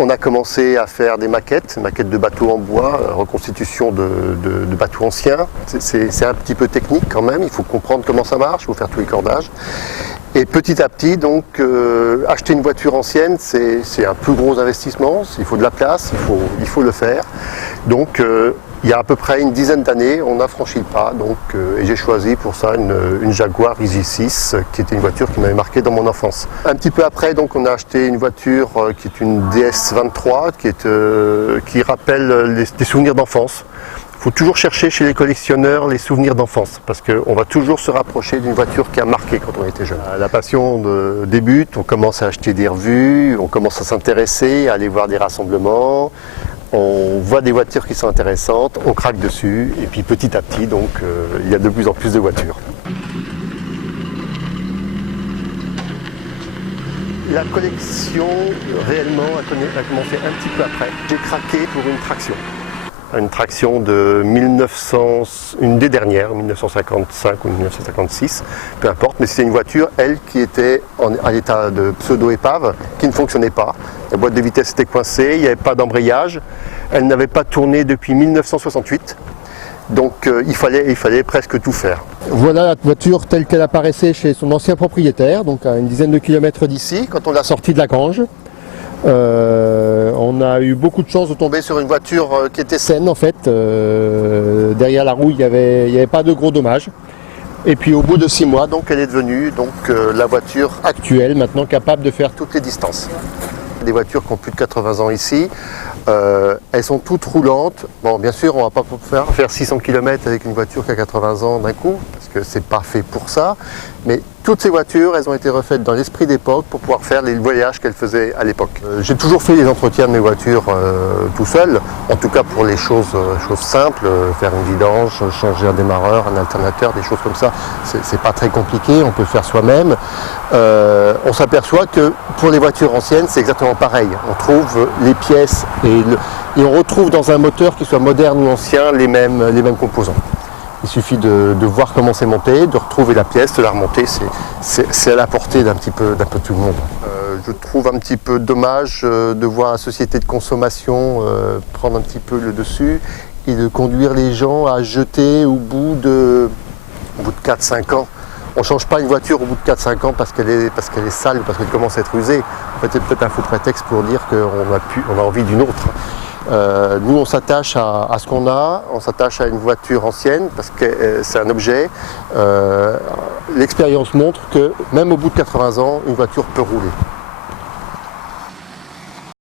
On a commencé à faire des maquettes de bateaux en bois, reconstitution de bateaux anciens. C'est un petit peu technique quand même, il faut comprendre comment ça marche, il faut faire tous les cordages. Et petit à petit, donc, acheter une voiture ancienne, c'est un plus gros investissement, il faut de la place, il faut le faire. Donc, il y a à peu près une dizaine d'années, on a franchi le pas, et j'ai choisi pour ça une Jaguar EZ6, qui était une voiture qui m'avait marqué dans mon enfance. Un petit peu après, donc, on a acheté une voiture qui est une DS23, qui rappelle des souvenirs d'enfance. Il faut toujours chercher chez les collectionneurs les souvenirs d'enfance, parce qu'on va toujours se rapprocher d'une voiture qui a marqué quand on était jeune. La passion débute, on commence à acheter des revues, on commence à s'intéresser, à aller voir des rassemblements. On voit des voitures qui sont intéressantes, on craque dessus, et puis petit à petit, donc, il y a de plus en plus de voitures. La collection, réellement, a commencé un petit peu après. J'ai craqué pour une traction de 1900, une des dernières, 1955 ou 1956, peu importe, mais c'était une voiture, elle, qui était à l'état de pseudo-épave, qui ne fonctionnait pas. La boîte de vitesse était coincée, il n'y avait pas d'embrayage, elle n'avait pas tourné depuis 1968, donc il fallait presque tout faire. Voilà la voiture telle qu'elle apparaissait chez son ancien propriétaire, donc à une dizaine de kilomètres d'ici, quand on l'a sortie de la grange. On a eu beaucoup de chance de tomber sur une voiture qui était saine en fait. Derrière la roue il n'y avait pas de gros dommages. Et puis au bout de 6 mois, donc, elle est devenue la voiture actuelle, maintenant capable de faire toutes les distances. Des voitures qui ont plus de 80 ans ici, elles sont toutes roulantes. Bon, bien sûr, on ne va pas faire 600 km avec une voiture qui a 80 ans d'un coup, parce que c'est pas fait pour ça. Mais toutes ces voitures, elles ont été refaites dans l'esprit d'époque pour pouvoir faire les voyages qu'elles faisaient à l'époque. J'ai toujours fait les entretiens de mes voitures tout seul, en tout cas pour les choses simples, faire une vidange, changer un démarreur, un alternateur, des choses comme ça. C'est pas très compliqué, on peut le faire soi-même. On s'aperçoit que pour les voitures anciennes, c'est exactement pareil. On trouve les pièces et on retrouve dans un moteur qui soit moderne ou ancien les mêmes composants. Il suffit de voir comment c'est monté, de retrouver la pièce, de la remonter, c'est à la portée d'un peu tout le monde. Je trouve un petit peu dommage de voir la société de consommation prendre un petit peu le dessus et de conduire les gens à jeter au bout de 4-5 ans. On ne change pas une voiture au bout de 4-5 ans parce qu'elle est sale ou parce qu'elle commence à être usée. En fait, c'est peut-être un faux prétexte pour dire qu'on a envie d'une autre. Nous, on s'attache à ce qu'on a, on s'attache à une voiture ancienne parce que c'est un objet. L'expérience montre que même au bout de 80 ans, une voiture peut rouler.